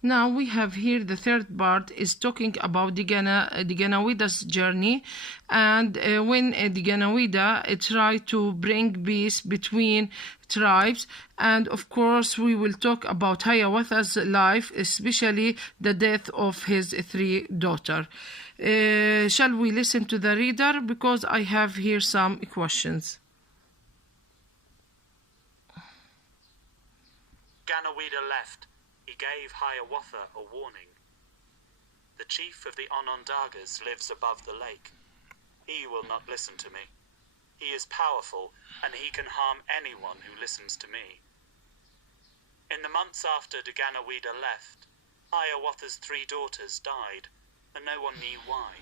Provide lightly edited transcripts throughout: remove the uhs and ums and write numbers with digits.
Now we have here the third part is talking about Diganawida's journey, and when Diganawida tried to bring peace between tribes, and of course we will talk about Hiawatha's life, especially the death of his three daughters. Shall we listen to the reader, because I have here some questions. Ganawida left. He gave Hiawatha a warning. The chief of the Onondagas lives above the lake. He will not listen to me. He is powerful, and he can harm anyone who listens to me. In the months after Ganawida left, Hiawatha's three daughters died, and no one knew why.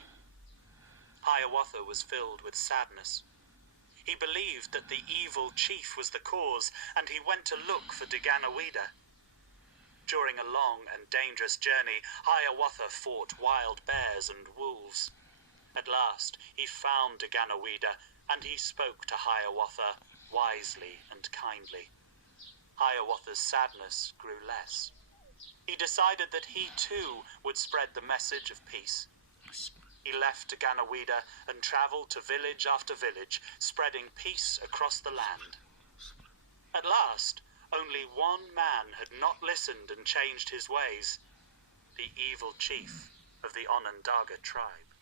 Hiawatha was filled with sadness. He believed that the evil chief was the cause, and he went to look for Ganawida. During a long and dangerous journey, Hiawatha fought wild bears and wolves. At last, he found Ganawida, and he spoke to Hiawatha wisely and kindly. Hiawatha's sadness grew less. He decided that he too would spread the message of peace. He left Ganawida and traveled to village after village, spreading peace across the land. At last, only one man had not listened and changed his ways: the evil chief of the Onondaga tribe.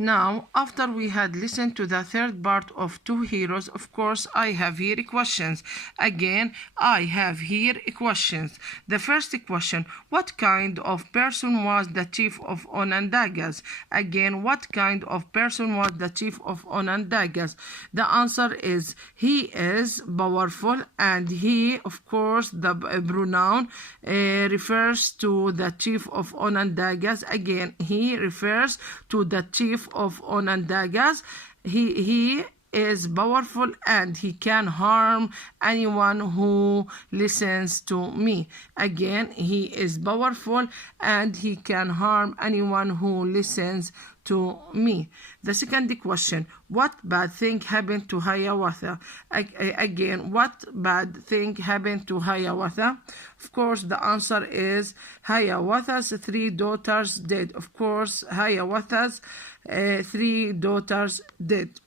Now, after we had listened to the third part of Two Heroes, of course, I have here questions. Again, I have here questions. The first question: what kind of person was the chief of Onondagas? Again, what kind of person was the chief of Onondagas? The answer is he is powerful, and he, of course, the pronoun refers to the chief of Onondagas. Again, he refers to the chief of Onondagas. He is powerful, and he can harm anyone who listens to me. Again, he is powerful, and he can harm anyone who listens to me. The second question: what bad thing happened to Hiawatha? Again, what bad thing happened to Hiawatha? Of course, the answer is Hiawatha's three daughters dead. Of course, Hiawatha's three daughters dead.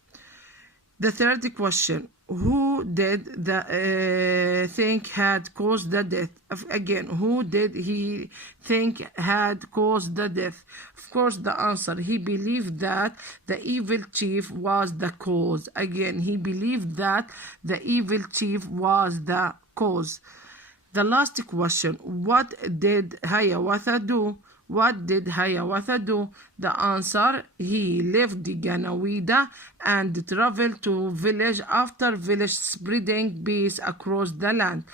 The third question: who did the think had caused the death? Again, who did he think had caused the death? Of course, the answer: he believed that the evil chief was the cause. Again, he believed that the evil chief was the cause. The last question: what did Hiawatha do? What did Hiawatha do? The answer: he left Ganawida and traveled to village after village, spreading peace across the land.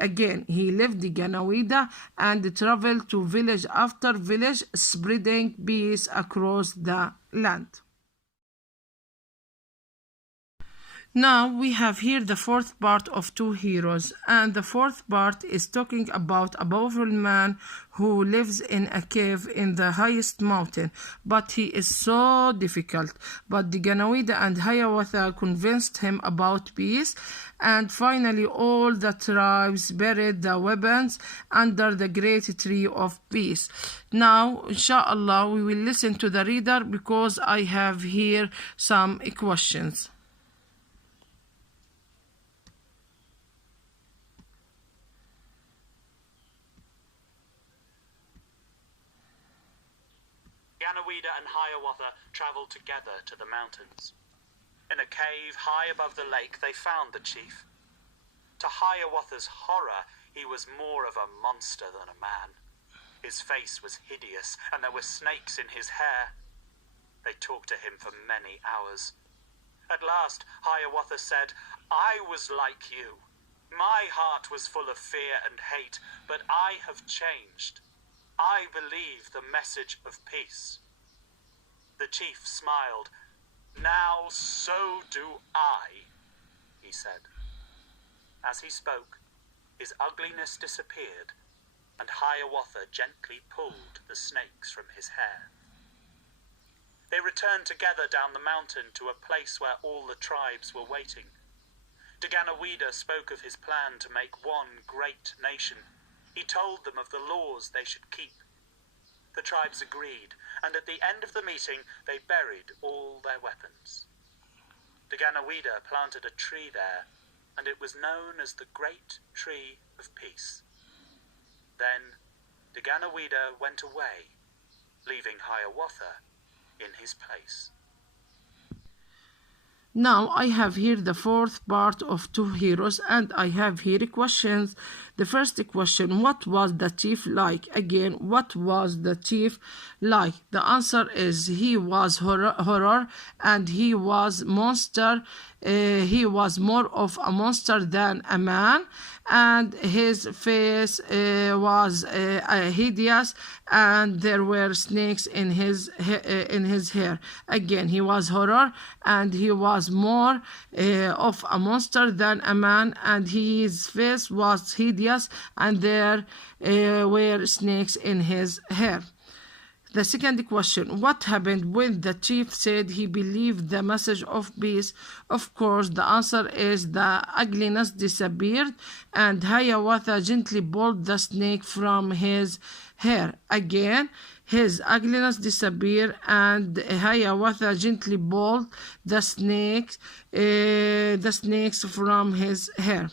Again, he left Ganawida and traveled to village after village, spreading peace across the land. Now we have here the fourth part of Two Heroes, and the fourth part is talking about a powerful man who lives in a cave in the highest mountain, but he is so difficult. But Ganawida and Hiawatha convinced him about peace, and finally all the tribes buried the weapons under the great tree of peace. Now, inshallah, we will listen to the reader, because I have here some questions. Ganawida and Hiawatha traveled together to the mountains. In a cave high above the lake, they found the chief. To Hiawatha's horror, he was more of a monster than a man. His face was hideous, and there were snakes in his hair. They talked to him for many hours. At last, Hiawatha said, "I was like you. My heart was full of fear and hate, but I have changed. I believe the message of peace." The chief smiled. "Now so do I," he said. As he spoke, his ugliness disappeared, and Hiawatha gently pulled the snakes from his hair. They returned together down the mountain to a place where all the tribes were waiting. Ganawida spoke of his plan to make one great nation. He told them of the laws they should keep. The tribes agreed, and at the end of the meeting they buried all their weapons. Daganawida planted a tree there, and it was known as the Great Tree of Peace. Then Daganawida went away, leaving Hiawatha in his place. Now I have here the fourth part of Two Heroes, and I have here questions. The first question, what was the chief like? Again, what was the chief like? The answer is he was horror and he was monster. He was more of a monster than a man, and his face was hideous, and there were snakes in his hair. Again, he was horror and he was more of a monster than a man, and his face was hideous, and there were snakes in his hair. The second question, what happened when the chief said he believed the message of peace? Of course, the answer is the ugliness disappeared, and Hiawatha gently pulled the snake from his hair. Again, his ugliness disappeared, and Hiawatha gently pulled the snakes from his hair.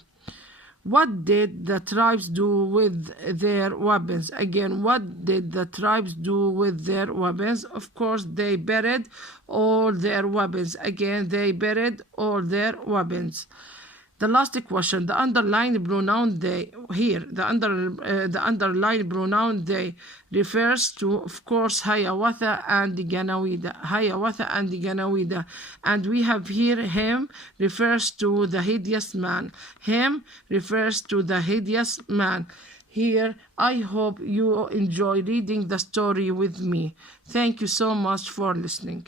What did the tribes do with their weapons? Again, what did the tribes do with their weapons? Of course, they buried all their weapons. Again, they buried all their weapons. The last question, the underlined pronoun they here, the underlined pronoun they refers to, of course, Hiawatha and Daganawida. Hiawatha and Daganawida. And we have here him refers to the hideous man. Him refers to the hideous man. Here, I hope you enjoy reading the story with me. Thank you so much for listening.